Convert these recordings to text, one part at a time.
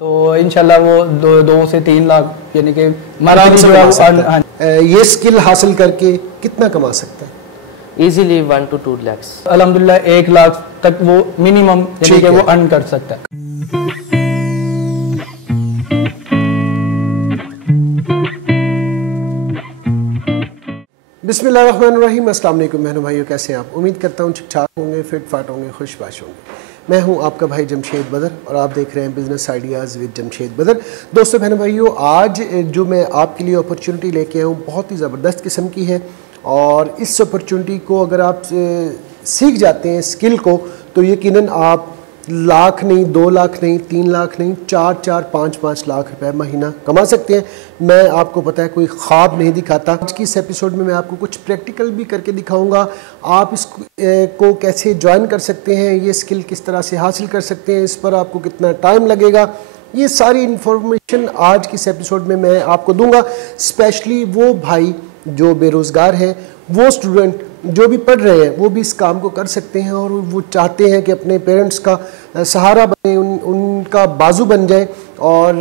तो इंशाल्लाह वो 2 से 3 लाख यानी कि ये स्किल हासिल करके कितना कमा सकता है? Easily 1 to 2 lakhs। अल्हम्दुलिल्लाह 1 लाख तक वो मिनिमम यानी कि वो अर्न कर सकता है। बिस्मिल्लाहिर्रहमानिर्रहीम। अस्सलाम वालेकुम बहनों भाइयों, कैसे हैं आप? उम्मीद करता हूँ ठीक ठाक होंगे, फिट फाट होंगे, खुशबाश होंगे। मैं हूँ आपका भाई जमशेद बदर और आप देख रहे हैं बिज़नेस आइडियाज़ विद जमशेद बदर। दोस्तों बहनों भाइयों, आज जो मैं आपके लिए अपॉर्चुनिटी लेके आया हूँ बहुत ही ज़बरदस्त किस्म की है और इस अपॉर्चुनिटी को अगर आप सीख जाते हैं स्किल को तो यकीनन आप लाख नहीं, 2 लाख नहीं, 3 लाख नहीं, 4-4, 5-5 लाख रुपए महीना कमा सकते हैं। मैं आपको पता है कोई ख्वाब नहीं दिखाता। आज की इस एपिसोड में मैं आपको कुछ प्रैक्टिकल भी करके दिखाऊंगा। आप इसको कैसे ज्वाइन कर सकते हैं, ये स्किल किस तरह से हासिल कर सकते हैं, इस पर आपको कितना टाइम लगेगा, ये सारी इन्फॉर्मेशन आज की इस एपिसोड में मैं आपको दूंगा। स्पेशली वो भाई जो बेरोज़गार हैं, वो स्टूडेंट जो भी पढ़ रहे हैं, वो भी इस काम को कर सकते हैं और वो चाहते हैं कि अपने पेरेंट्स का सहारा बने, उनका बाजू बन जाए। और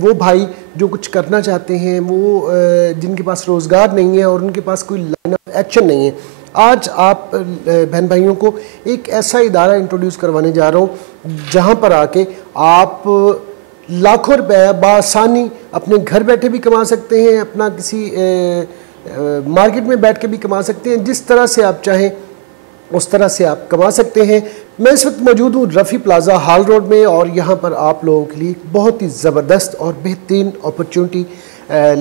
वो भाई जो कुछ करना चाहते हैं, वो जिनके पास रोज़गार नहीं है और उनके पास कोई लाइन ऑफ एक्शन नहीं है, आज आप बहन भाइयों को एक ऐसा इदारा इंट्रोड्यूस करवाने जा रहा हूँ जहाँ पर आके आप लाखों रुपए बआसानी अपने घर बैठे भी कमा सकते हैं, अपना किसी मार्केट में बैठ के भी कमा सकते हैं। जिस तरह से आप चाहें उस तरह से आप कमा सकते हैं। मैं इस वक्त मौजूद हूँ रफ़ी प्लाजा हाल रोड में और यहाँ पर आप लोगों के लिए बहुत ही ज़बरदस्त और बेहतरीन अपॉर्चुनिटी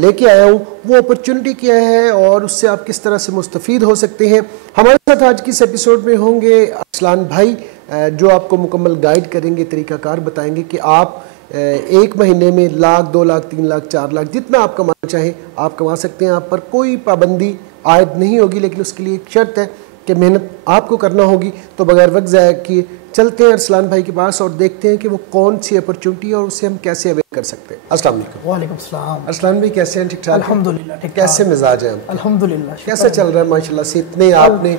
लेके आया हूँ। वो अपॉर्चुनिटी क्या है और उससे आप किस तरह से मुस्तफ़ीद हो सकते हैं। हमारे साथ आज की इस एपिसोड में होंगे अरसलान भाई जो आपको मुकम्मल गाइड करेंगे, तरीक़ाकार बताएंगे कि आप 1 महीने में लाख, 2 लाख, 3 लाख, 4 लाख जितना आप कमाना चाहें आप कमा सकते हैं। आप पर कोई पाबंदी आयद नहीं होगी, लेकिन उसके लिए एक शर्त है कि मेहनत आपको करना होगी। तो बगैर वक्त ज़ाया किए चलते हैं अरसलान भाई के पास और देखते हैं कि वो कौन सी अपॉर्चुनिटी है और उसे हम कैसे अवेल कर सकते हैं। अस्सलाम वालेकुम। वालेकुम सलाम। अरसलान भाई कैसे हैं? ठीक ठाक? अल्हम्दुलिल्लाह। कैसे मिजाज हैं? अल्हम्दुलिल्लाह। कैसा चल रहा है? माशाल्लाह से इतने आपने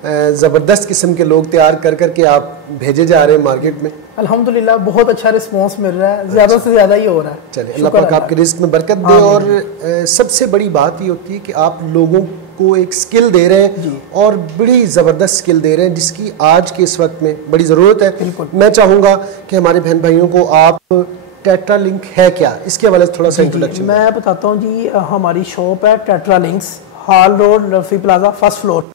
ज़बरदस्त किस्म के लोग तैयार कर करके आप भेजे जा रहे हैं मार्केट में। अल्हम्दुलिल्लाह बहुत अच्छा रिस्पांस मिल रहा है, ज़्यादा से ज़्यादा ही हो रहा है। चलिए अल्लाह पाक आपके रिस्क में बरकत दे। और सबसे बड़ी बात ये होती है कि आप लोगों को एक स्किल दे रहे हैं और बड़ी ज़बरदस्त स्किल दे रहे हैं जिसकी आज के इस वक्त में बड़ी ज़रूरत है। मैं चाहूँगा कि हमारे बहन भाइयों को आप टेट्रा लिंक है क्या, इसके हवाले से थोड़ा सा इंट्रोडक्शन। मैं बताता हूँ जी, हमारी शॉप है Tetra Links, Hall road, Rafi plaza, first floor.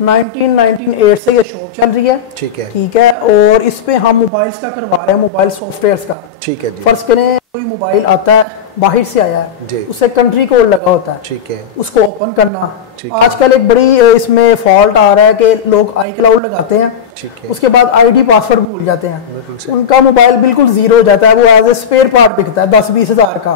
1998 से ये शॉप चल रही है। ठीक है, ठीक है। और इस पे हम मोबाइल्स का करवा रहे हैं, मोबाइल सॉफ्टवेयर्स का। ठीक है जी। फर्ज करें कोई मोबाइल आता है, बाहर से आया है, उसे कंट्री कोड लगा होता है, ठीक है, उसको ओपन करना। आजकल एक बड़ी इसमें फॉल्ट आ रहा है कि लोग आई क्लाउड लगाते हैं, उसके बाद आईडी पासवर्ड भूल जाते हैं, उनका मोबाइल बिल्कुल जीरो हो जाता है, वो एज ए स्पेयर पार्ट बिकता है 10-20 हज़ार का।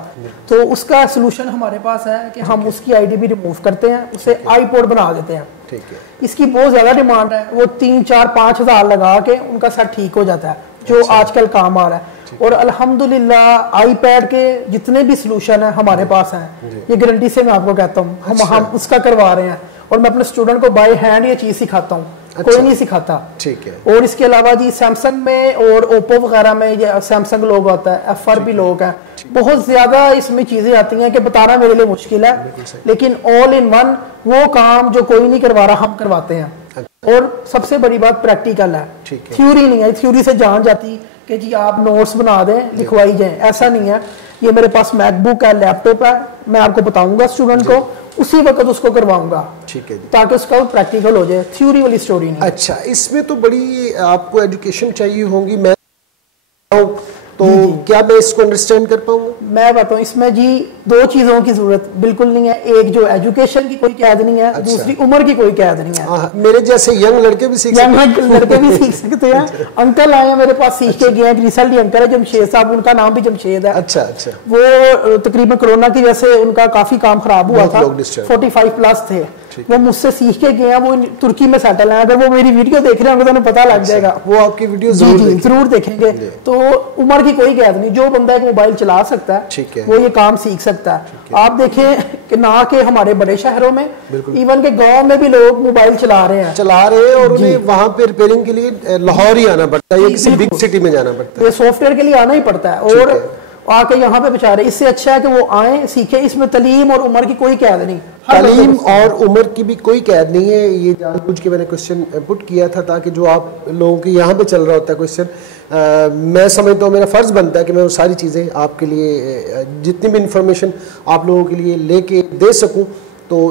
तो उसका सोल्यूशन हमारे पास है कि हम उसकी आईडी भी रिमूव करते हैं, उसे आईपोड बना देते हैं। ठीक है। इसकी बहुत ज्यादा डिमांड है, वो 3-4-5 हज़ार लगा के उनका सेट ठीक हो जाता है, जो आजकल काम आ रहा है। और अल्हम्दुलिल्लाह आईपैड के जितने भी सोल्यूशन है हमारे पास हैं, ये गारंटी से मैं आपको कहता हूँ, हम उसका करवा रहे हैं। और मैं अपने स्टूडेंट को बाय हैंड ये चीज सिखाता हूँ, कोई नहीं सिखाता। ठीक है। और इसके अलावा जी सैमसंग में और ओप्पो वगैरह में ये सैमसंग लोग आता है, FRP लोग हैं, बहुत ज्यादा इसमें चीजें आती हैं कि बताना मेरे लिए मुश्किल है, लेकिन ऑल इन वन वो काम जो कोई नहीं करवा रहा हम करवाते हैं। और सबसे बड़ी बात प्रैक्टिकल है, थ्योरी नहीं है। थ्योरी से जान जाती कि जी आप नोट्स बना दें, लिखवाई जाए, ऐसा नहीं है। ये मेरे पास मैकबुक है, लैपटॉप है, मैं आपको बताऊंगा स्टूडेंट को, उसी वक्त उसको करवाऊंगा। ठीक है, ताकि उसका प्रैक्टिकल हो जाए, थ्योरी वाली स्टोरी नहीं। अच्छा, इसमें तो बड़ी आपको एजुकेशन चाहिए होगी। मैं तो क्या मैं इसको अंडरस्टैंड कर पाऊंगा? मैं बताऊं, इसमें जी 2 चीजों की जरूरत बिल्कुल नहीं है। एक जो एजुकेशन की कोई कैद नहीं है, दूसरी उम्र की कोई कैद नहीं है। मेरे जैसे यंग लड़के भी सीख सकते हैं। अंकल आए मेरे पास सीख के गए, रिसेंटली अंकल है जमशेद साहब, उनका नाम भी जमशेद है। अच्छा अच्छा। वो तकरीबन कोरोना की वजह से उनका काफी काम खराब हुआ था, 45 प्लस थे। वो मुझसे सीख के गए हैं, वो तुर्की में सेटल हैं। अगर वो मेरी वीडियो देख रहे होंगे तो उन्हें पता लग जाएगा। वो आपकी वीडियो जरूर देखेंगे। तो उम्र की कोई कैद नहीं, जो बंदा एक मोबाइल चला सकता है वो ये काम सीख सकता है। आप देखें कि ना कि हमारे बड़े शहरों में, इवन के गांव में भी लोग मोबाइल चला रहे हैं और उन्हें वहां पे रिपेयरिंग के लिए लाहौर ही आना पड़ता है या किसी बिग सिटी में जाना पड़ता है, सॉफ्टवेयर के लिए आना ही पड़ता है और आके यहाँ पे बेचारे। इससे अच्छा है कि वो आए सीखे। इसमें तालीम और उम्र की कोई कैद नहीं, तालीम और उम्र की भी कोई कैद नहीं है। ये जानबूझ के मैंने क्वेश्चन पुट किया था ताकि जो आप लोगों के यहाँ पे चल रहा होता है क्वेश्चन, मैं समझता हूँ मेरा फ़र्ज़ बनता है कि मैं वो सारी चीज़ें आपके लिए जितनी भी इंफॉर्मेशन आप लोगों के लिए लेके दे सकूँ, तो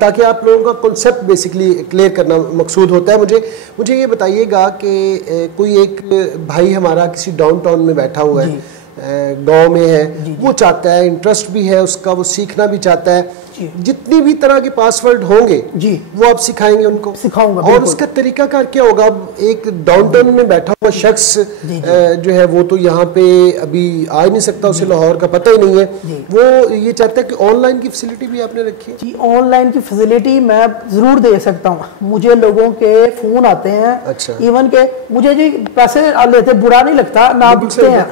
ताकि आप लोगों का कॉन्सेप्ट बेसिकली क्लियर करना मकसूद होता है। मुझे ये बताइएगा कि कोई एक भाई हमारा किसी डाउनटाउन में बैठा हुआ है, गांव में है, वो चाहता है, इंटरेस्ट भी है उसका, वो सीखना भी चाहता है, जितनी भी तरह के पासवर्ड होंगे जी वो आप सिखाएंगे उनको? सिखाऊंगा। और उसका तरीका कार क्या होगा? अब एक डाउनटाउन में बैठा हुआ शख्स जो है वो तो यहाँ पे अभी आ ही नहीं सकता, उसे लाहौर का पता ही नहीं है, वो ये चाहता है कि ऑनलाइन की फैसिलिटी भी आपने रखी है? जी, ऑनलाइन की फैसिलिटी मैं जरूर दे सकता हूँ। मुझे लोगों के फोन आते हैं, अच्छा, इवन के मुझे जो पैसे लेते बुरा नहीं लगता, ना पूछते हैं,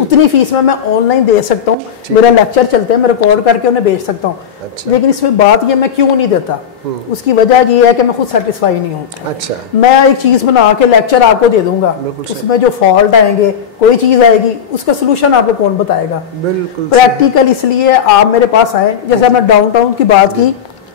उतनी फीस में मैं ऑनलाइन दे सकता हूँ। मेरा लेक्चर चलते हैं, मैं रिकॉर्ड करके उन्हें भेज सकता हूँ। अच्छा। लेकिन इसमें बात ये, मैं क्यों नहीं देता, उसकी वजह ये है कि मैं खुद सेटिस्फाई नहीं हूँ। अच्छा। मैं एक चीज बना के लेक्चर आपको दे दूंगा, उसमें जो फॉल्ट आएंगे, कोई चीज आएगी, उसका सोल्यूशन आपको कौन बताएगा? बिल्कुल प्रैक्टिकल। इसलिए आप मेरे पास आए। जैसे हमने डाउनटाउन की बात की,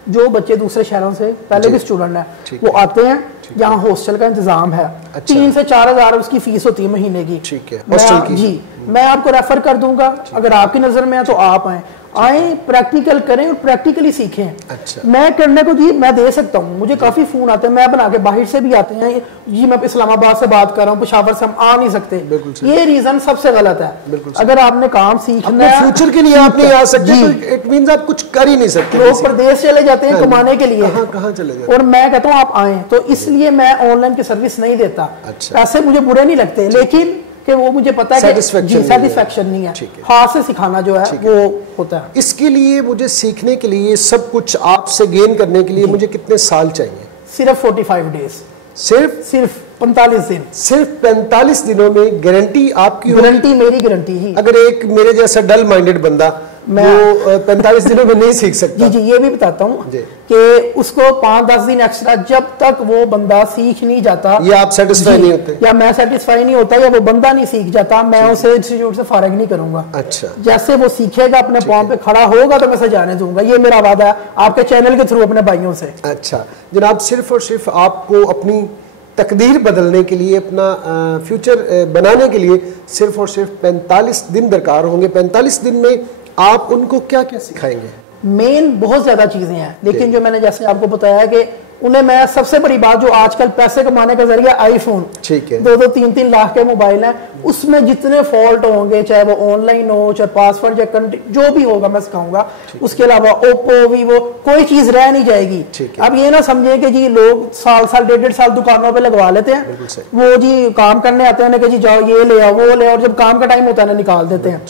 जो बच्चे दूसरे शहरों से पहले भी स्टूडेंट हैं वो आते हैं, यहाँ हॉस्टल का इंतजाम है। 3 से 4 हज़ार उसकी फीस होती है महीने की। ठीक है। जी, मैं आपको रेफर कर दूंगा। अगर आपकी नजर में है तो आप आए, प्रैक्टिकल करें और प्रैक्टिकली सीखें। अच्छा। मैं करने को जी मैं दे सकता हूँ, मुझे काफी फोन आते हैं, मैं बना के, बाहर से भी आते हैं जी, मैं इस्लामाबाद से बात कर रहा हूँ, पेशावर से हम आ नहीं सकते। ये रीजन सबसे गलत है। अगर आपने काम सीखना है फ्यूचर के लिए आप नहीं आ सकते तो इट मींस आप कुछ कर ही नहीं सकते। लोग प्रदेश चले जाते हैं कमाने के लिए, कहाँ चले जाते हैं, और मैं कहता हूँ आप आए। तो इसलिए मैं ऑनलाइन की सर्विस नहीं देता। पैसे मुझे बुरे नहीं लगते, लेकिन कि वो मुझे पता है कि सेटिस्फेक्शन नहीं है। हाथ से सिखाना जो है वो होता है। इसके लिए मुझे सीखने के लिए, सब कुछ आपसे गेन करने के लिए मुझे कितने साल चाहिए? सिर्फ 45 डेज। सिर्फ 45 दिन। सिर्फ 45 दिनों में गारंटी आपकी? गारंटी मेरी गारंटी ही। अगर एक मेरे जैसा डल माइंडेड बंदा मैं 45 दिनों में नहीं सीख सकता? जी, ये भी बताता हूँ कि उसको 5-10 दिन एक्स्ट्रा, जब तक वो बंदा सीख नहीं जाता, या आप सेटिस्फाई नहीं होते, या मैं सेटिस्फाई नहीं होता, या वो बंदा नहीं सीख जाता, मैं उसे इंस्टीट्यूट से फारिग नहीं करूंगा। अच्छा। जैसे वो सीखेगा, अपने पांव पे खड़ा होगा, तो मैं उसे जाने दूंगा। ये मेरा वादा है आपके चैनल के थ्रू अपने भाइयों से। अच्छा जनाब, सिर्फ और सिर्फ आपको अपनी तकदीर बदलने के लिए, अपना फ्यूचर बनाने के लिए सिर्फ और सिर्फ 45 दिन दरकार होंगे। 45 दिन में आप उनको क्या क्या सिखाएंगे? मेन बहुत ज्यादा चीजें हैं, लेकिन जो मैंने जैसे आपको बताया कि उन्हें मैं सबसे बड़ी बात, जो आजकल पैसे कमाने का जरिया आईफोन, ठीक है, 2-2, 3-3 लाख के मोबाइल हैं, उसमें जितने फॉल्ट होंगे, चाहे वो ऑनलाइन हो, चाहे पासवर्ड, या जो भी होगा मैं सिखाऊंगा। उसके अलावा ओप्पो, वीवो, कोई चीज रह नहीं जाएगी। अब ये ना समझे कि जी लोग साल 1.5 साल दुकानों पे लगवा लेते हैं, वो जी काम करने आते हैं कि जी जाओ ये ले आओ वो ले आओ, और जब काम का टाइम होता है ना निकाल देते हैं।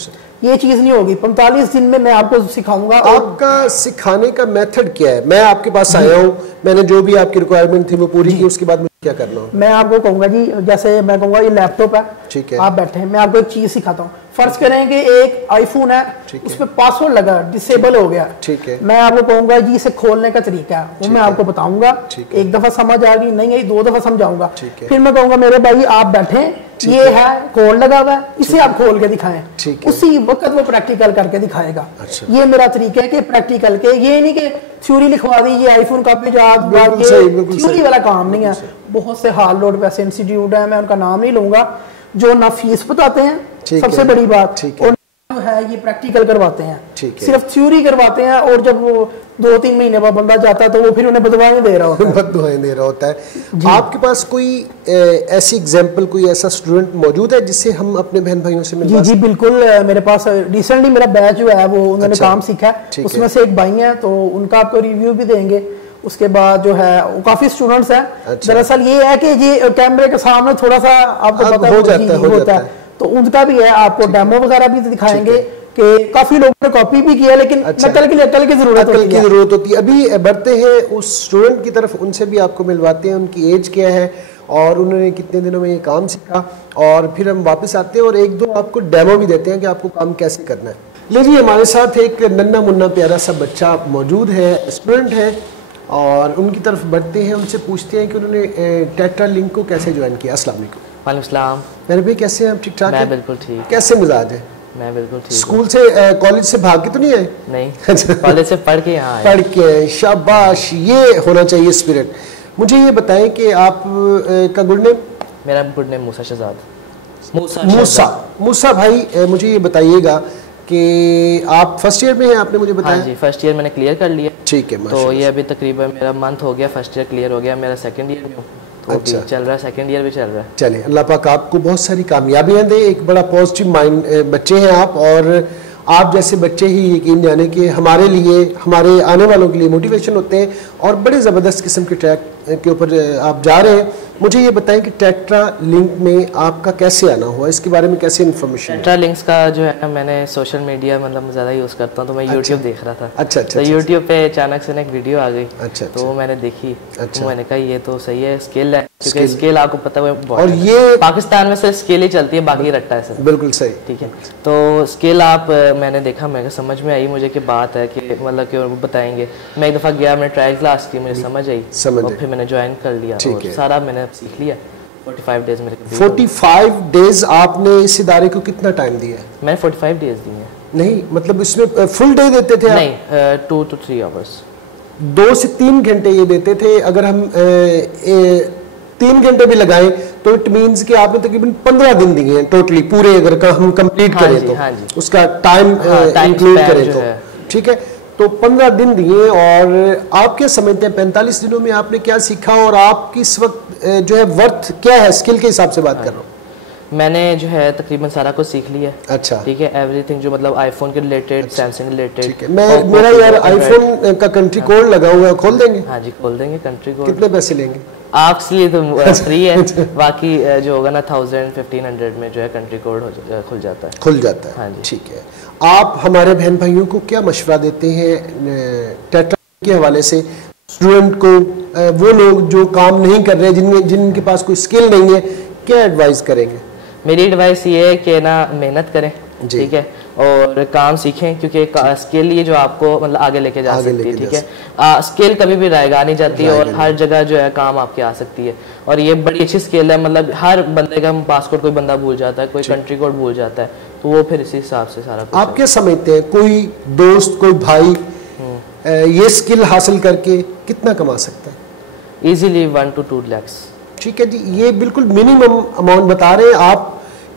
ये चीज नहीं होगी। 45 दिन में मैं आपको सिखाऊंगा। आपका सिखाने का मेथड क्या है? मैं आपके पास आया हूँ, मैंने जो भी आपकी रिक्वायरमेंट थी वो पूरी की, उसके बाद मुझे क्या करना हो? मैं आपको कहूंगा जी, जैसे मैं कहूंगा ये लैपटॉप है, ठीक है, आप बैठे हैं, मैं आपको एक चीज सिखाता हूँ। फर्ज करेंगे एक आईफोन है, उसमें पासवर्ड लगा, डिसेबल हो गया, ठीक है, मैं आपको कहूंगा जी इसे खोलने का तरीका है, वो मैं आपको बताऊंगा। एक दफा समझ आ गई, नहीं आई 2 दफा समझाऊंगा, फिर मैं कहूंगा मेरे भाई आप बैठे, ये है कोड लगा हुआ है, इसे आप खोल के दिखाएं। उसी वक्त वो प्रैक्टिकल करके दिखाएगा। ये मेरा तरीका है कि प्रैक्टिकल के, ये नहीं कि थ्योरी लिखवा दी, ये आईफोन का पे थ्योरी वाला काम नहीं है। बहुत से हाल लोड वैसे इंस्टीट्यूट है, मैं उनका नाम नहीं लूंगा, जो ना फीस बताते हैं, सबसे बड़ी बात, और है ये प्रैक्टिकल करवाते हैं, सिर्फ थ्योरी करवाते हैं, और जब वो 2-3 महीने बाद बंदा जाता है तो वो फिर उन्हें बदवाएं दे रहा होता है। आपके पास कोई ऐसी एग्जांपल, कोई ऐसा स्टूडेंट मौजूद है जिससे हम अपने बहन भाइयों से मिलवा? जी बिल्कुल, मेरे पास रिसेंटली मेरा बैच जो है वो उन्होंने काम सीखा है, उसमें से एक भाई है, तो उनका आपको रिव्यू भी देंगे। उसके बाद जो है वो काफी स्टूडेंट्स हैं। दरअसल ये है कि ये कैमरे के सामने थोड़ा सा आपको पता हो जाता है, तो उनका भी है, आपको डेमो वगैरह भी दिखाएंगे, कि काफी लोगों ने कॉपी भी किया, लेकिन अकल की जरूरत होती है। अभी बढ़ते हैं उस स्टूडेंट की तरफ, उनसे भी आपको मिलवाते हैं, उनकी एज क्या है और उन्होंने कितने दिनों में ये काम सीखा, और फिर हम वापस आते हैं और एक दो आपको डेमो भी देते हैं कि आपको काम कैसे करना है। ले जी, हमारे साथ एक नन्ना मुन्ना प्यारा सा बच्चा मौजूद है, स्टूडेंट है, और उनकी तरफ बढ़ते हैं, उनसे पूछते हैं कि उन्होंने टेट्रा लिंक को कैसे ज्वाइन किया। अस्सलाम वालेकुम। वालेकुम सलाम। मेरे भाई कैसे हैं आप? ठीक ठाक? मैं बिल्कुल ठीक। कैसे मिजाज है? मैं बिल्कुल ठीक। स्कूल से कॉलेज से भाग के तो नहीं आए? नहीं, कॉलेज से पढ़ के यहाँ आए। पढ़ के, शाबाश, ये होना चाहिए स्पिरिट। मुझे ये बताएं कि आप का गुड नेम? मेरा गुड नेम मूसा शहजाद। मूसा भाई, मुझे ये बताइएगा कि आप फर्स्ट ईयर में हैं, आपने मुझे बताया? हाँ जी, फर्स्ट ईयर मैंने क्लियर कर लिया। ठीक है, तो ये अभी तकरीबन मेरा मंथ हो गया, फर्स्ट ईयर क्लियर हो गया, मेरा सेकंड ईयर में हूँ, तो अच्छा चल रहा है, सेकंड ईयर भी चल रहा है। चलिए, अल्लाह पाक आपको बहुत सारी कामयाबियां दे। एक बड़ा पॉजिटिव माइंड बच्चे हैं आप, और आप जैसे बच्चे ही यकीन जाने कि हमारे लिए, हमारे आने वालों के लिए मोटिवेशन होते हैं, और बड़े ज़बरदस्त किस्म के ट्रैक के ऊपर आप जा रहे हैं। मुझे ये बताएं कि टेट्रा लिंक में आपका कैसे आना हुआ, इसके बारे में कैसे इन्फॉर्मेशन? टेट्रा लिंक्स का जो है ना, मैंने सोशल मीडिया मतलब ज़्यादा यूज़ करता हूँ, तो मैं यूट्यूब देख रहा था। अच्छा। तो यूट्यूब पे अचानक से एक वीडियो आ गई। अच्छा। तो वो मैंने देखी। तो मैंने कहा ये तो सही है, स्किल है, क्योंकि स्किल आपको पता है, और ये पाकिस्तान में सिर्फ स्किल ही चलती है, बाकी रट्टा है सर। बिल्कुल सही। ठीक है, तो स्किल आप मैंने देखा, मैं समझ में आई मुझे कि बात है कि मतलब कि वो बताएंगे। मैं एक दफ़ा गया, मैंने ट्रायल क्लास की, मुझे समझ आई, और फिर मैंने ज्वाइन कर लिया, और सारा मैंने सीख लिया। 45 डेज मेरे 45 डेज आपने इस इदारे को कितना टाइम दिया है? मैंने 45 डेज दिए हैं। नहीं, मतलब इसमें फुल डे देते थे? नहीं, 2 to 3 आवर्स, 2 से 3 घंटे ये देते थे। अगर हम 3 घंटे भी लगाएं तो इट मींस कि आपने तकरीबन 15 दिन दिए हैं टोटली पूरे, अगर हम कंप्लीट करें तो उसका टाइम इंक्लूड करें तो, ठीक है। तो 15 दिन दिए, और आप क्या समझते हैं 45 दिनों में आपने क्या सीखा, और आपकी इस वक्त जो है वर्थ क्या है, स्किल के हिसाब से बात कर रहा हूँ? मैंने जो है तकरीबन सारा कुछ सीख लिया। अच्छा, ठीक है, एवरीथिंग जो मतलब आईफोन के रिलेटेड, सैमसंग रिलेटेड। ठीक है, मेरा यार आईफोन का कंट्री कोड लगा हुआ है, खोल देंगे? हाँ जी, खोल देंगे कंट्री कोड। कितने पैसे लेंगे? आपके लिए तो फ्री है, बाकी जो होगा ना 1000-1500 में जो है कंट्री कोड खुल जाता है। खुल जाता है, हाँ जी। ठीक है। आप हमारे बहन भाइयों को क्या मशवरा देते हैं टेट्रा के हवाले से, स्टूडेंट को, वो लोग जो काम नहीं कर रहे, जिनके पास कोई स्किल नहीं है, क्या एडवाइस करेंगे? मेरी एडवाइस ये है कि ना मेहनत करें, ठीक है, और काम सीखें, क्योंकि स्किल ये जो आपको मतलब आगे लेके जा सकती है। ठीक है, स्किल कभी भी रायगा नहीं जाती, और हर जगह जो है काम आपके आ सकती है, और ये बड़ी अच्छी स्किल है। मतलब हर बंदे का पासपोर्ट कोई बंदा भूल जाता है, कोई कंट्री कोड भूल जाता है, तो वो फिर इसी हिसाब से सारा कुछ। आप क्या समझते हैं, कोई दोस्त, कोई भाई ये स्किल हासिल करके कितना कमा सकता है? Easily 1 to 2 lakhs। ठीक है जी, ये बिल्कुल मिनिमम अमाउंट बता रहे हैं। आप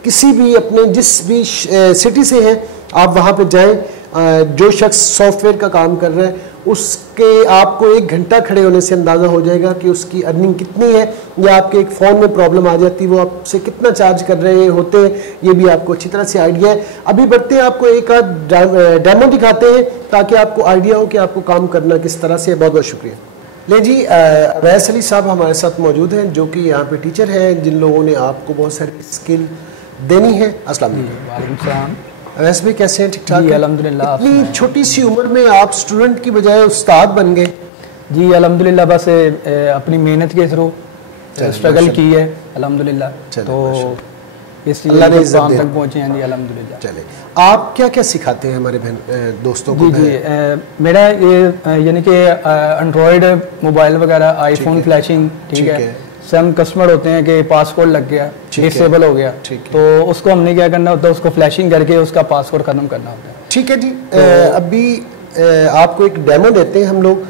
किसी भी अपने जिस भी सिटी से हैं, आप वहाँ पे जाएं, जो शख्स सॉफ्टवेयर का काम कर रहा है उसके आपको 1 घंटा खड़े होने से अंदाज़ा हो जाएगा कि उसकी अर्निंग कितनी है, या आपके एक फ़ोन में प्रॉब्लम आ जाती है, वो आपसे कितना चार्ज कर रहे होते हैं, ये भी आपको अच्छी तरह से आइडिया है। अभी बढ़ते हैं, आपको एक आध डेमो दिखाते हैं ताकि आपको आइडिया हो कि आपको काम करना किस तरह से। बहुत बहुत शुक्रिया। ले जी, अवैस अली साहब हमारे साथ मौजूद हैं, जो कि यहाँ पे टीचर हैं, जिन लोगों ने आपको बहुत सारी स्किल देनी है। अस्सलाम वालेकुम। अवैस भाई कैसे हैं? ठीक ठाक? जी अल्हम्दुलिल्लाह। इतनी छोटी सी उम्र में आप स्टूडेंट की बजाय उस्ताद बन गए। जी अल्हम्दुलिल्लाह, बस अपनी मेहनत के थ्रू स्ट्रगल की है अल्हम्दुलिल्लाह, तो इसलिए काम तक पहुंचे हैं। जी अल्हम्दुलिल्लाह। चले, आप क्या क्या सिखाते हैं हमारे बहन दोस्तों को? जी मेरा ये यानी कि एंड्रॉयड मोबाइल वगैरह, आईफोन फ्लैशिंग, ठीक है। सम कस्टमर होते हैं कि पासवर्ड लग गया, डिसेबल हो गया, तो उसको हमने क्या करना होता है, उसको फ्लैशिंग करके उसका पासवर्ड खत्म करना होता है। ठीक है जी, अभी आपको एक डेमो देते हैं हम लोग,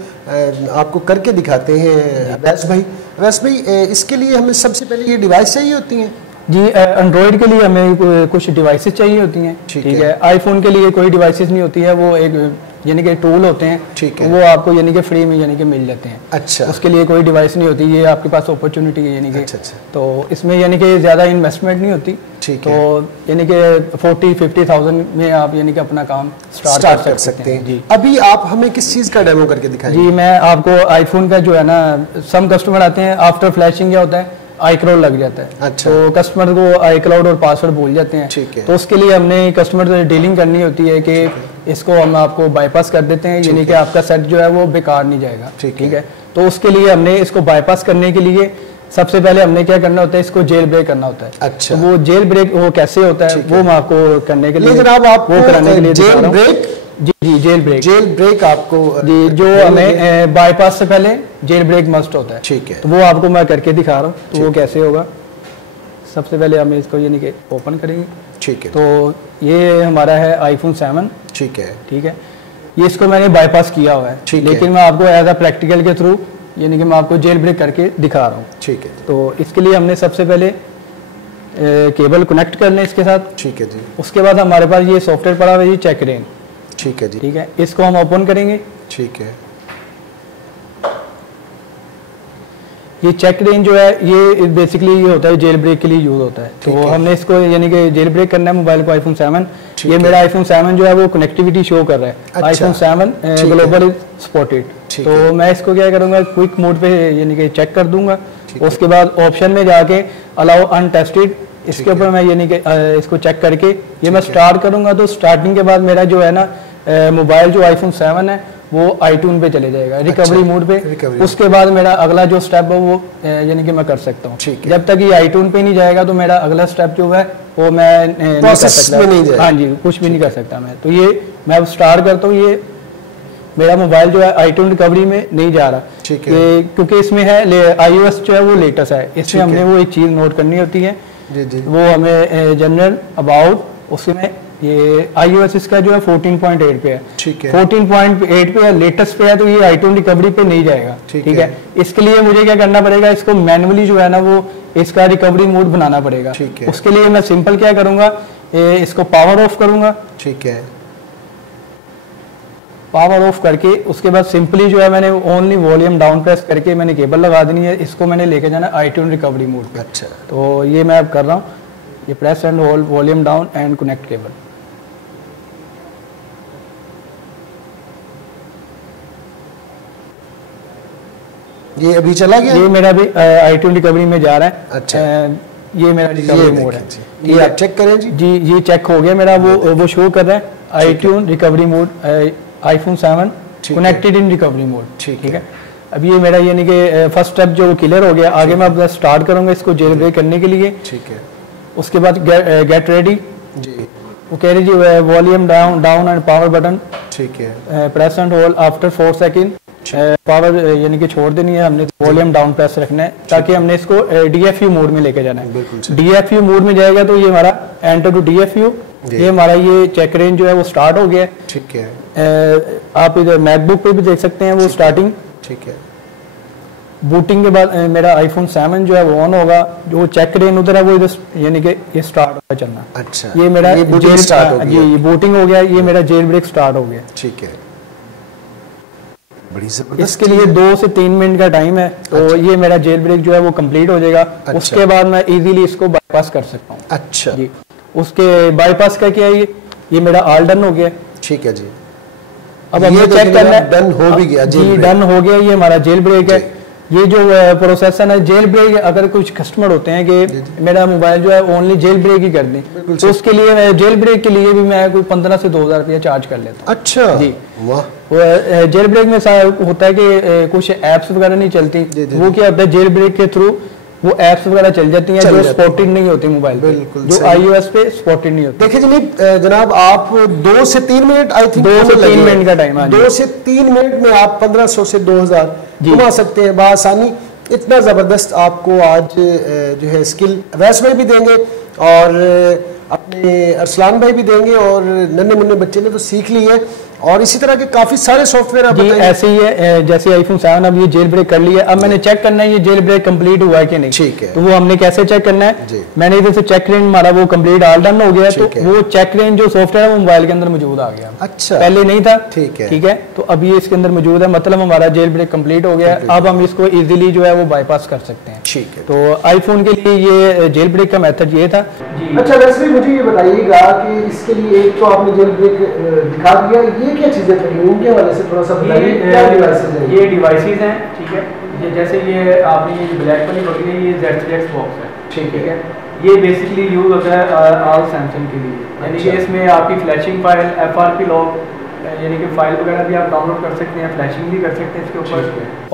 आपको करके दिखाते हैं। अवैस भाई, इसके लिए हमें सबसे पहले ये डिवाइस चाहिए होती हैं? जी एंड्रॉयड के लिए हमें कुछ डिवाइसेस चाहिए होती हैं, ठीक है। आईफोन के लिए कोई डिवाइसेस नहीं होती है, वो एक यानी कि टूल होते हैं, ठीक है, वो आपको यानी कि फ्री में यानी कि मिल जाते हैं। अच्छा, उसके लिए कोई डिवाइस नहीं होती, ये आपके पास अपॉर्चुनिटी है यानी कि। अच्छा। तो इसमें यानी कि ज़्यादा इन्वेस्टमेंट नहीं होती, ठीक है। तो यानी कि 40-50,000 में आप यानी कि अपना काम स्टार्ट कर सकते हैं। जी, अभी आप हमें किस चीज़ का डेमो करके दिखाएंगे? जी, मैं आपको आईफोन का जो है ना, सम कस्टमर आते हैं आफ्टर फ्लैशिंग क्या होता है iCloud लग जाता है। अच्छा। तो कस्टमर को iCloud और पासवर्ड भूल जाते हैं। ठीक है। तो उसके लिए हमने कस्टमर से डीलिंग करनी होती है कि इसको हम आपको बाईपास कर देते हैं, यानी कि आपका सेट जो है वो बेकार नहीं जाएगा। ठीक है। तो उसके लिए हमने इसको बाईपास करने के लिए सबसे पहले हमने क्या करना होता है, इसको जेल ब्रेक करना होता है। अच्छा। तो वो जेल ब्रेक वो कैसे होता है वो मैं आपको करने के लिए जनाब आप वो कराने के लिए जेल ब्रेक, जी जेल ब्रेक आपको जी जो हमें बाईपास से पहले जेल ब्रेक मस्ट होता है। ठीक है। तो वो आपको मैं करके दिखा रहा हूँ। तो वो कैसे होगा, सबसे पहले हम इसको यानी कि ओपन करेंगे। ठीक है। तो ये हमारा है iPhone 7। ठीक है। ठीक है, ये इसको मैंने बाईपास किया हुआ है, लेकिन मैं आपको एज अ प्रैक्टिकल के थ्रू यानी कि मैं आपको जेल ब्रेक करके दिखा रहा हूँ। ठीक है। तो इसके लिए हमने सबसे पहले केबल कनेक्ट करने इसके साथ। ठीक है जी। उसके बाद हमारे पास ये सॉफ्टवेयर पड़ा हुआ है, ये चेक रेन। ठीक है जी। ठीक है, इसको हम ओपन करेंगे। ठीक है। ये चेक रेन जो है ये बेसिकली ये होता है जेल ब्रेक के लिए यूज होता है। तो हमने इसको यानी कि जेल ब्रेक करना है मोबाइल को iPhone 7। ये मेरा iPhone 7 जो है वो कनेक्टिविटी शो कर रहा है। अच्छा। iPhone 7 global spotted. तो मैं इसको क्या करूंगा, क्विक मोड पे यानी कि चेक कर दूंगा। उसके बाद ऑप्शन में जाके अलाउ अनटेस्टेड, इसके ऊपर मैं यानी कि इसको चेक करके ये मैं स्टार्ट करूंगा। तो स्टार्टिंग के बाद मेरा जो है ना मोबाइल जो iPhone 7 है वो iTunes पे चले जाएगा, रिकवरी मोड पे। उसके बाद मेरा अगला जो स्टेप है वो यानी कि मैं कर सकता हूँ। जब तक ये iTunes पे नहीं जाएगा तो मेरा अगला स्टेप जो है वो मैं नहीं कर सकता। हाँ जी, कुछ भी नहीं कर सकता मैं। तो ये मैं अब स्टार्ट करता हूँ। ये मेरा मोबाइल जो है iTunes रिकवरी में नहीं जा रहा, क्योंकि इसमें है iOS जो है वो लेटेस्ट है। इसमें हमने वो एक चीज़ नोट करनी होती है, वो हमें जनरल अबाउट, उसमें ये iOS इसका जो है 14.8 पे है। ठीक है। 14.8 पे है, लेटेस्ट पे है, तो ये iTunes रिकवरी पे नहीं जाएगा। ठीक है। इसके लिए मुझे क्या करना पड़ेगा, इसको मैनुअली जो है ना वो इसका रिकवरी मोड बनाना पड़ेगा। उसके लिए मैं सिंपल क्या करूंगा, इसको पावर ऑफ करूंगा। ठीक है। पावर ऑफ करके उसके बाद सिंपली जो है मैंने ओनली वॉल्यूम डाउन प्रेस करके मैंने केबल लगा देनी है। इसको मैंने लेके जाना iTunes रिकवरी मोड पे। अच्छा। तो ये मैं अब कर रहा हूँ, ये press and hold volume down and connect cable. ये अभी चला गया, ये मेरा भी iTunes रिकवरी में जा रहा है। अच्छा। ये मेरा रिकवरी मोड है। ये आप चेक करें जी। जी ये चेक हो गया मेरा, वो शो कर रहा है iTunes recovery mode iPhone 7 connected in recovery mode. ठीक है। अब ये मेरा यानी कि फर्स्ट स्टेप जो क्लियर हो गया। आगे मैं अपना स्टार्ट करूंगा इसको जेल ब्रेक करने के लिए। ठीक है। उसके बाद गेट रेडी जी, वो कह रही volume down and power button. ठीक है। Press and hold after 4 second, power यानी कि छोड़ देनी है हमने, वॉल्यूम डाउन प्रेस रखना है ताकि हमने इसको DFU मोड में लेके जाना है। DFU मोड में जाएगा तो ये हमारा एंटर टू DFU, ये हमारा ये चेक रेंज जो है वो स्टार्ट हो गया। ठीक है। आप इधर मैकबुक पे भी देख सकते हैं वो स्टार्टिंग। ठीक है। बूटिंग के बाद मेरा iPhone 7 जो है वो ऑन होगा, जो चेक रेंज उधर है वो इधर यानी कि ये स्टार्ट होगा चलना। अच्छा। ये मेरा जेल स्टार्ट हो गया, ये बूटिंग हो गया, ये मेरा जेल ब्रेक स्टार्ट हो गया। ठीक है। बड़ी जबरदस्त। इसके लिए 2 से 3 मिनट का टाइम है। तो ये मेरा जेल ब्रेक जो है वो कंप्लीट हो जाएगा। उसके बाद मैं इजीली इसको बाईपास कर सकता हूँ। अच्छा जी। उसके बाईपास का क्या है, ये मेरा ऑल डन हो गया। ठीक है जी। अब ये चेक करना है, डन हो भी गया जी, डन हो गया। ये हमारा जेल ब्रेक है। ये जो प्रोसेसर है जेल ब्रेक, अगर कुछ कस्टमर होते हैं कि मेरा मोबाइल जो है ओनली जेल ब्रेक ही कर दें, तो उसके लिए जेल ब्रेक के लिए भी मैं कोई 15 से 2000 रुपया चार्ज कर लेता हूँ। अच्छा जी। वाह। जेल ब्रेक में होता है कि कुछ एप्स वगैरह नहीं चलती, वो क्या होता है जेल ब्रेक के थ्रू वो एप्स वगैरह चल जाती हैं जो स्पॉटेड नहीं होती मोबाइल पे, जो iOS पे स्पॉटेड नहीं होती। देखिए जनाब आप 2 से 3 मिनट आई थिंक 2 से 3 मिनट का टाइम है। 2 से 3 मिनट में आप 1500 से 2000 कमा सकते हैं बआसानी। इतना ज़बरदस्त आपको आज जो है स्किल वैस भाई भी देंगे और अपने अरसलान भाई भी देंगे, और नन्हे मुन्ने बच्चे ने तो सीख ली है। और इसी तरह के काफी सारे सॉफ्टवेयर आप बताइए। ऐसे ही है, जैसे iPhone 7 अब ये जेल ब्रेक कर लिया, अब मैंने चेक करना है ये जेल ब्रेक कंप्लीट हुआ है कि नहीं। ठीक है। तो वो हमने कैसे चेक करना है, मैंने इधर से चेक रेंज मारा, वो कंप्लीट ऑल डन हो गया। तो वो चेक रेंज जो सॉफ्टवेयर है वो मोबाइल के अंदर मौजूद आ गया। अच्छा। पहले नहीं था। ठीक है। ठीक है। तो अब ये इसके अंदर मौजूद है, मतलब हमारा जेल ब्रेक कंप्लीट हो गया। अब हम इसको इजीली जो है वो बाईपास कर सकते हैं। ठीक है। तो आईफोन के लिए ये जेल ब्रेक का मेथड ये था। अच्छा वैसे मुझे ये बताइएगा कि इसके लिए एक तो आपने जेल ब्रेक दिखा दिया, ये क्या चीजें थी उनके वाले से थोड़ा सा बताइए। क्या डिवाइसेस हैं? ये डिवाइसेस हैं। ठीक है। ये जैसे ये आपने ये ब्लैक वाली पकड़ी है, ये Z3X बॉक्स है, ठीक है। ये बेसिकली यूज होता है ऑल सैमसंग के लिए, यानी कि इसमें आपकी फ्लैशिंग फाइल, FRP लॉग, यानी कि फाइल वगैरह भी आप डाउनलोड कर सकते हैं, फ्लैशिंग भी कर सकते हैं इसके ऊपर,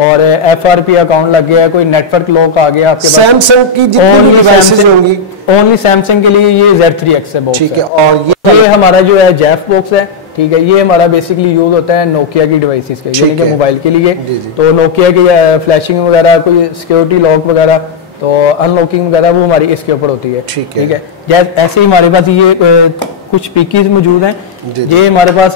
और FRP अकाउंट लग गया, कोई नेटवर्क लॉक आ गया आपके पास। सैमसंग की जितनी भी डिवाइसेस होंगी ओनली सैमसंग के लिए ये Z3X है बॉक्स, ठीक है। और ये हमारा जो है जैफ बॉक्स है, ठीक है। ये हमारा बेसिकली यूज होता है नोकिया की डिवाइसेस के, यानी कि मोबाइल के लिए। तो नोकिया की फ्लैशिंग वगैरह, कोई सिक्योरिटी लॉक वगैरह, तो अनलॉकिंग वगैरह वो हमारी इसके ऊपर होती है, ठीक है। ऐसे ही हमारे पास ये कुछ पीकीज मौजूद हैं, ये हमारे पास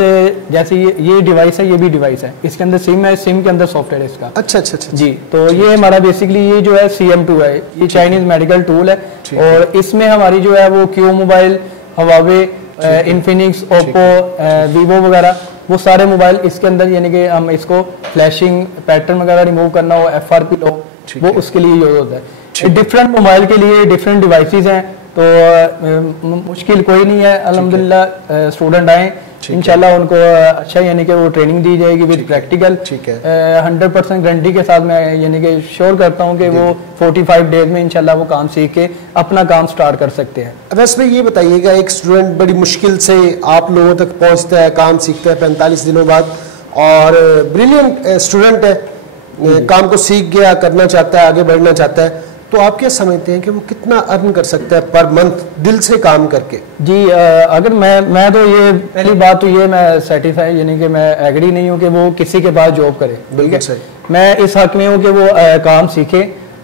जैसे ये डिवाइस है, ये भी डिवाइस है, इसके अंदर सिम है, सिम के अंदर सॉफ्टवेयर है इसका। अच्छा अच्छा अच्छा जी। तो ये हमारा बेसिकली ये जो है CM2 है, ये चाइनीज मेडिकल टूल है, और इसमें हमारी जो है वो Q mobile, Huawei, Infinix, Oppo, Vivo वगैरह, वो सारे मोबाइल इसके अंदर, यानी कि हम इसको फ्लैशिंग पैटर्न वगैरह रिमूव करना हो, FRP लॉक, वो उसके लिए यूज होता है। डिफरेंट मोबाइल के लिए डिफरेंट डिवाइसेस हैं, तो मुश्किल कोई नहीं है। अल्हम्दुलिल्लाह स्टूडेंट आए, इंशाल्लाह उनको अच्छा यानी कि वो ट्रेनिंग दी जाएगी विद प्रैक्टिकल, 100% गारंटी के साथ। मैं यानी कि श्योर करता हूँ कि वो 45 डेज में इंशाल्लाह वो काम सीख के अपना काम स्टार्ट कर सकते हैं। वैसे में ये बताइएगा, एक स्टूडेंट बड़ी मुश्किल से आप लोगों तक पहुँचता है, काम सीखता है 45 दिनों बाद, और ब्रिलियंट स्टूडेंट है, काम को सीख गया, करना चाहता है, आगे बढ़ना चाहता है, तो आप क्या समझते हैं कि वो कितना अर्न कर सकता है पर मंथ दिल से काम करके? जी, अगर मैं तो ये पहली बात तो ये मैं सेटिस्फाई, यानी कि मैं एग्री नहीं हूँ कि वो किसी के पास जॉब करे। बिल्कुल सही। मैं इस हक में हूँ कि वो काम सीखे,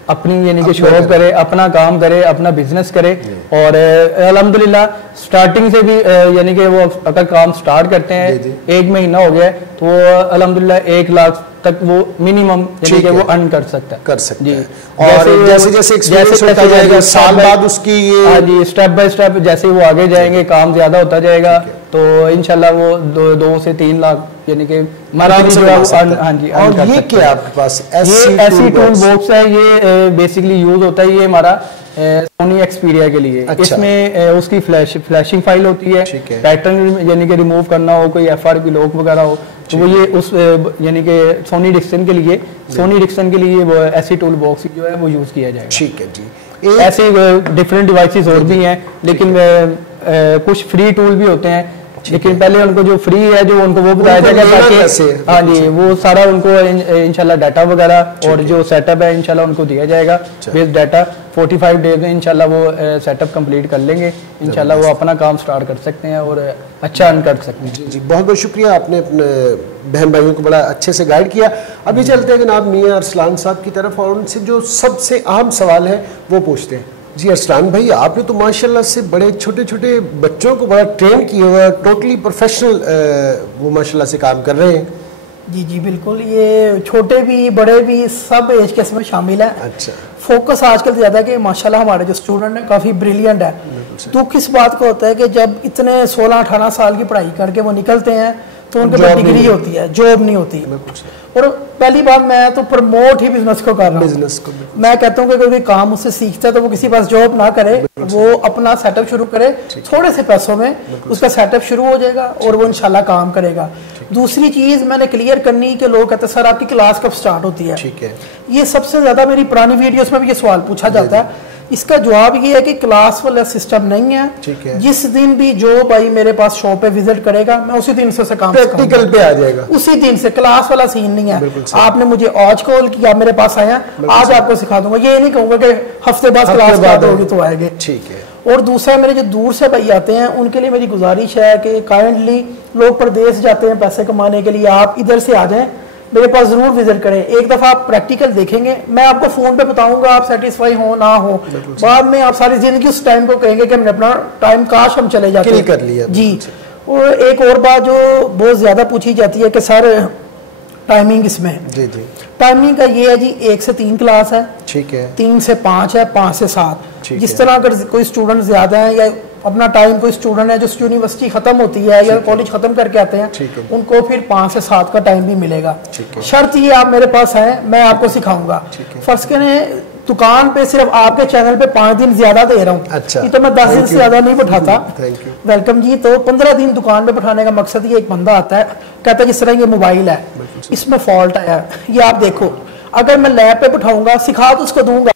अपनी यानी कि शो करे, अपना काम करे, अपना बिजनेस करे, और अल्हम्दुलिल्लाह स्टार्टिंग से भी यानी कि वो अगर काम स्टार्ट करते हैं, 1 महीना हो गया तो वो अल्हम्दुलिल्लाह 1 लाख तक वो मिनिमम यानी कि वो अर्न कर सकता है जी। और जैसे एक्सपीरियंस होता जाएगा, साल बाद उसकी हाँ जी, स्टेप बाय स्टेप जैसे वो आगे जाएंगे, काम ज्यादा होता जाएगा, तो इंशाल्लाह वो 2 से 3 लाख यानी कि हाँ जी। और ये क्या आपके पास ऐसी टूल बॉक्स है, ये बेसिकली यूज होता है, ये हमारा सोनी एक्सपीरिया के लिए। अच्छा। इसमें उसकी फ्लैशिंग फाइल होती है, पैटर्न यानी कि रिमूव करना हो, कोई FRP लॉक वगैरह हो, तो वो ये उस यानी कि सोनी डिक्सन के लिए वो ऐसी टूल बॉक्स जो है वो यूज किया जाएगा। ठीक है जी। ऐसे डिफरेंट डिवाइसेस और भी हैं, लेकिन कुछ फ्री टूल भी होते हैं, लेकिन पहले उनको जो फ्री है जो उनको वो बताया जाएगा, ताकि हाँ जी वो सारा उनको इंशाल्लाह डाटा वगैरह और जो सेटअप है इंशाल्लाह उनको दिया जाएगा विद डाटा। 45 डेज में इंशाल्लाह वो सेटअप कंप्लीट कर लेंगे, इंशाल्लाह वो अपना काम स्टार्ट कर सकते हैं और अच्छा अर्न कर सकते हैं। जी, बहुत बहुत शुक्रिया, आपने अपने बहन भाइयों को बड़ा अच्छे से गाइड किया। अभी चलते हैं जनाब मियां अरसलान साहब की तरफ, और उनसे जो सबसे अहम सवाल है वो पूछते हैं। जी अरसलान भाई, आपने तो माशाल्लाह से बड़े छोटे छोटे बच्चों को बड़ा ट्रेन किया हुआ, टोटली प्रोफेशनल वो माशाल्लाह से काम कर रहे हैं। जी जी बिल्कुल, ये छोटे भी बड़े भी सब एज के इसमें शामिल है। अच्छा। फोकस आजकल ज़्यादा है कि माशाल्लाह हमारे जो स्टूडेंट हैं काफ़ी ब्रिलियंट है। दुख किस बात का होता है कि जब इतने 16-18 साल की पढ़ाई करके वो निकलते हैं तो उनके पास डिग्री होती है, जॉब नहीं होती। और पहली बात, मैं तो प्रमोट ही बिजनेस को कर रहा हूँ। मैं कहता हूँ कि कोई काम उससे सीखता है तो वो किसी पास जॉब ना करे, वो अपना सेटअप शुरू करे, थोड़े से पैसों में उसका सेटअप शुरू हो जाएगा और वो इंशाल्लाह काम करेगा। दूसरी चीज मैंने क्लियर करनी कि लोग कहते हैं सर आपकी क्लास कब स्टार्ट होती है। ठीक है। ये सबसे ज्यादा मेरी पुरानी वीडियोस में भी ये सवाल पूछा जाता है। इसका जवाब ये है कि क्लास वाला सिस्टम नहीं है। ठीक है। जिस दिन भी जो भाई मेरे पास शॉप पे विजिट करेगा मैं उसी दिन से काम प्रैक्टिकल पे आ जाएगा, उसी दिन से। क्लास वाला सीन नहीं है। आपने मुझे आज कॉल किया, मेरे पास आया, आज आपको सिखा दूंगा, ये नहीं कहूंगा कि हफ्ते बाद क्लास स्टार्ट होगी तो आएंगे। ठीक है। और दूसरा, मेरे जो दूर से भाई आते हैं उनके लिए मेरी गुजारिश है कि काइंडली, लोग प्रदेश जाते हैं पैसे कमाने के लिए, आप इधर से आ जाएं, मेरे पास जरूर विजिट करें। एक दफा आप प्रैक्टिकल देखेंगे, मैं आपको फोन पे बताऊंगा, आप सेटिस्फाई हो ना हो, बाद में आप सारी जिंदगी उस टाइम को कहेंगे कि हमने अपना टाइम काश हम चले जाते कर लिया। जी। और एक और बात जो बहुत ज्यादा पूछी जाती है कि सर टाइमिंग इसमें, जी जी, टाइमिंग का ये है जी 1 से 3 क्लास है। ठीक है। 3 से 5 है, 5 से 7। जिस तरह अगर कोई स्टूडेंट ज्यादा है या अपना टाइम, कोई स्टूडेंट है जो यूनिवर्सिटी खत्म होती है या कॉलेज खत्म करके आते हैं, उनको फिर 5 से 7 का टाइम भी मिलेगा। शर्त ये आप मेरे पास है, मैं आपको सिखाऊंगा। फर्स्ट करें दुकान पे सिर्फ आपके चैनल पे 5 दिन ज्यादा दे रहा हूँ। अच्छा। ये तो मैं 10 दिन से ज्यादा नहीं बैठाता। वेलकम जी। तो 15 दिन दुकान पे बैठाने का मकसद ये, एक बंदा आता है कहता है जिस तरह ये मोबाइल है इसमें फॉल्ट आया, ये आप देखो, अगर मैं लैब पे बैठाऊंगा, सिखा तो उसको दूंगा,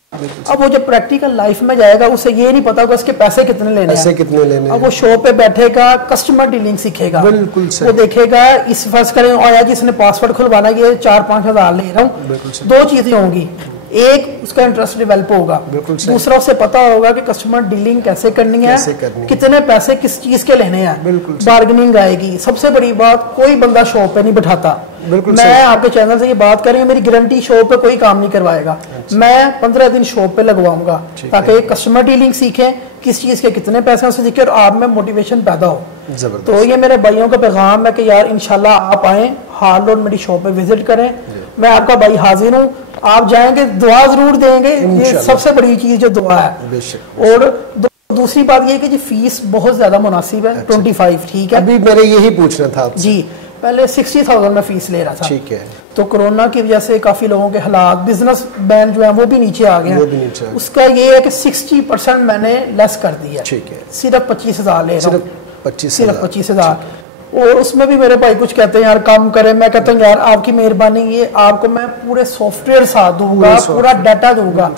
अब वो जब प्रैक्टिकल लाइफ में जाएगा उसे ये नहीं पता होगा उसके पैसे कितने लेने हैं। अब वो शॉप पे बैठेगा, कस्टमर डीलिंग सीखेगा, बिल्कुल वो देखेगा, इस फर्ज करें आया जिसने पासवर्ड खुलवाना, ये 4-5 हज़ार ले रहा हूँ, 2 चीजें होंगी, एक उसका इंटरेस्ट डेवलप होगा, दूसरा उसे पता होगा कि कस्टमर डीलिंग कैसे करनी है, कितने पैसे किस चीज के लेने हैं, बार्गेनिंग आएगी। सबसे बड़ी बात, कोई बंदा शॉप पे नहीं बैठाता, मैं आपके चैनल से ये बात करेंगे, मेरी गारंटी शॉप पे कोई काम नहीं करवाएगा, मैं 15 दिन शॉप पे लगवाऊंगा ताकि कस्टमर डीलिंग सीखें, किस चीज के कितने पैसे उसे सीखे और आप में मोटिवेशन पैदा हो। तो ये मेरे भाइयों का पैगाम है कि यार इंशाल्लाह आप आए, हाल रोड मेरी शॉप पे विजिट करें, मैं आपका भाई हाजिर हूँ, आप जाएंगे दुआ जरूर देंगे, ये सबसे बड़ी चीज जो दुआ है। और दूसरी बात ये कि जी फीस बहुत ज्यादा मुनासिब है, 25, ठीक है। अभी मैंने यही पूछना था आपसे। जी, पहले 60,000 में फीस ले रहा था, ठीक है, तो कोरोना की वजह से काफी लोगों के हालात, बिजनेस मैन जो है वो भी नीचे आ गए हैं, उसका ये है कि 60% मैंने लेस कर दिया, ठीक है, सिर्फ 25,000 ले रहा हूँ, सिर्फ 25,000। और उसमें भी मेरे भाई कुछ कहते हैं यार कम करें, मैं कहता हूँ यार आपकी मेहरबानी, ये आपको मैं पूरे सॉफ्टवेयर साथ दूंगा, पूरा डाटा दूंगा,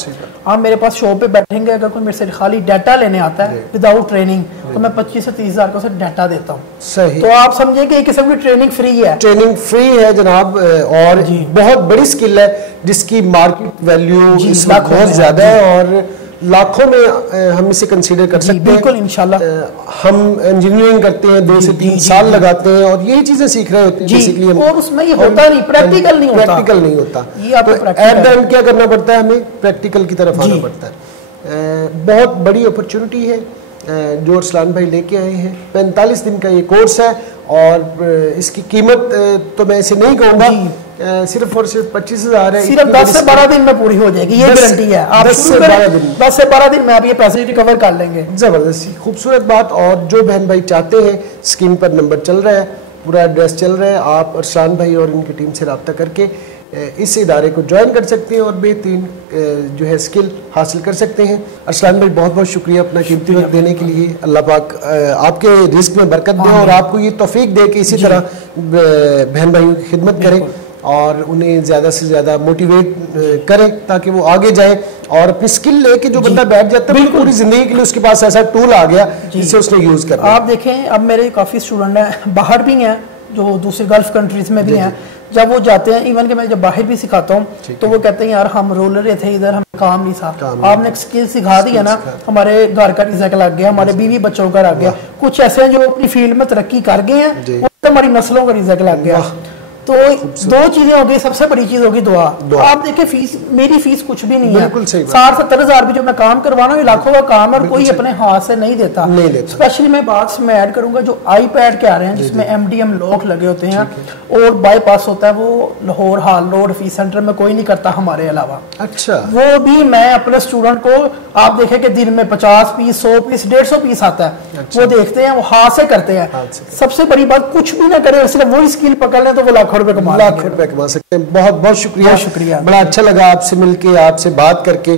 आप मेरे पास शॉप पे बैठेंगे, अगर कोई मेरे से खाली डाटा लेने आता है विदाउट ट्रेनिंग तो मैं 25 से 30 हज़ार का डाटा देता हूँ। सही, तो आप समझे कि एक किस्म की ट्रेनिंग फ्री है, ट्रेनिंग फ्री है जनाब, और बहुत बड़ी स्किल है जिसकी मार्केट वैल्यू बहुत ज्यादा है और लाखों में हम इसे कंसीडर कर सकते हैं। बिल्कुल, इंशाल्लाह। हम इंजीनियरिंग करते हैं, 2 से 3 साल लगाते हैं और यही चीजें सीख रहे होते हैं बेसिकली, और उसमें ये होता नहीं, प्रैक्टिकल नहीं होता, एट द एंड क्या करना पड़ता है, हमें प्रैक्टिकल की तरफ आना पड़ता है। बहुत बड़ी अपॉर्चुनिटी है जो अरसलान भाई लेके आए हैं। 45 दिन का ये कोर्स है और इसकी कीमत तो मैं इसे नहीं कहूँगा, सिर्फ और सिर्फ 25,000 है, सिर्फ 10 से 12 दिन में पूरी हो जाएगी, ये गारंटी है। आप 10 से 12 दिन में आप ये पैसे रिकवर कर लेंगे। जबरदस्ती खूबसूरत बात। और जो बहन भाई चाहते हैं, स्क्रीन पर नंबर चल रहा है, पूरा एड्रेस चल रहा है, आप अरसलान भाई और इनकी टीम से रब्ता करके इस इदारे को ज्वाइन कर सकते हैं और बेहतरीन जो है स्किल हासिल कर सकते हैं। अरसलान भाई बहुत बहुत शुक्रिया अपना कीमती वक्त देने के लिए। अल्लाह पाक आपके रिस्क में बरकत दे और आपको ये तौफीक दे कि इसी तरह बहन भाइयों की खिदमत करें और उन्हें ज़्यादा से ज़्यादा मोटिवेट करें ताकि वो आगे जाए और अपनी स्किल लेके जो बंदा बैठ जाता है पूरी ज़िंदगी के लिए उसके पास ऐसा टूल आ गया जिससे उसने यूज़ कर। आप देखें, अब मेरे काफ़ी स्टूडेंट हैं, बाहर भी हैं, जो दूसरे गल्फ कंट्रीज में भी हैं, जब वो जाते हैं, इवन कि मैं जब बाहर भी सिखाता हूँ तो वो कहते हैं यार हम रोलर थे इधर, हमें काम नहीं था, आपने स्किल सिखा दी है ना, हमारे घर का रिज़्क लग गया, हमारे बीवी बच्चों का लग गया। कुछ ऐसे हैं जो अपनी फील्ड में तरक्की कर गए हैं, वो हमारी नस्लों का रिज़्क लग गया। तो 2 चीजें हो गई, सबसे बड़ी चीज होगी दुआ। आप देखिए फीस, मेरी फीस कुछ भी नहीं है, 60-70 हज़ार भी जो मैं काम करवाना हूँ लाखों का काम है और कोई अपने हाथ से नहीं देता। स्पेशली मैं बात में ऐड करूंगा जो iPad के आ रहे हैं जिसमें MDM लॉक लगे होते हैं और बाईपास होता है, वो लाहौर हाल रोड फीस सेंटर में कोई नहीं करता हमारे अलावा। अच्छा, वो भी मैं अपने स्टूडेंट को, आप देखें कि दिन में 50 पीस, 100 पीस, 150 पीस आता है, वो देखते हैं, वो हाथ से करते हैं। सबसे बड़ी बात, कुछ भी ना करे, सिर्फ वही स्किल पकड़ लें तो वो लाख रुपए कमा सकते हैं। बहुत बहुत शुक्रिया, बड़ा अच्छा लगा आपसे मिलके, आपसे बात करके।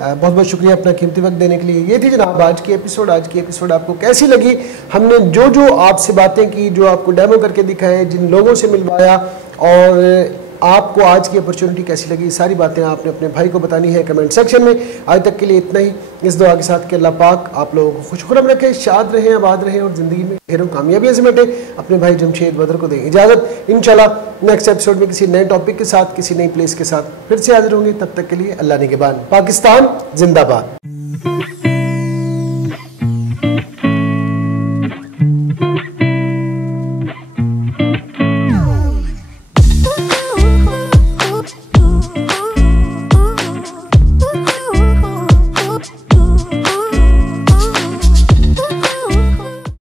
बहुत बहुत शुक्रिया अपना कीमती वक्त देने के लिए। ये थी जनाब आज की एपिसोड आपको कैसी लगी? हमने जो आपसे बातें की, जो आपको डेमो करके दिखाए, जिन लोगों से मिलवाया और आपको आज की अपॉर्चुनिटी कैसी लगी, सारी बातें आपने अपने भाई को बतानी है कमेंट सेक्शन में। आज तक के लिए इतना ही, इस दुआ के साथ कि अल्लाह पाक आप लोगों को खुशखुरम रखे, शाद रहें, आबाद रहें और ज़िंदगी में ढेरों कामयाबियाँ समेटे। अपने भाई जमशेद बदर को दें इजाज़त। इंशाल्लाह नेक्स्ट एपिसोड में किसी नए टॉपिक के साथ, किसी नई प्लेस के साथ फिर से हाजिर होंगे। तब तक के लिए अल्लाह निगहबान। पाकिस्तान जिंदाबाद।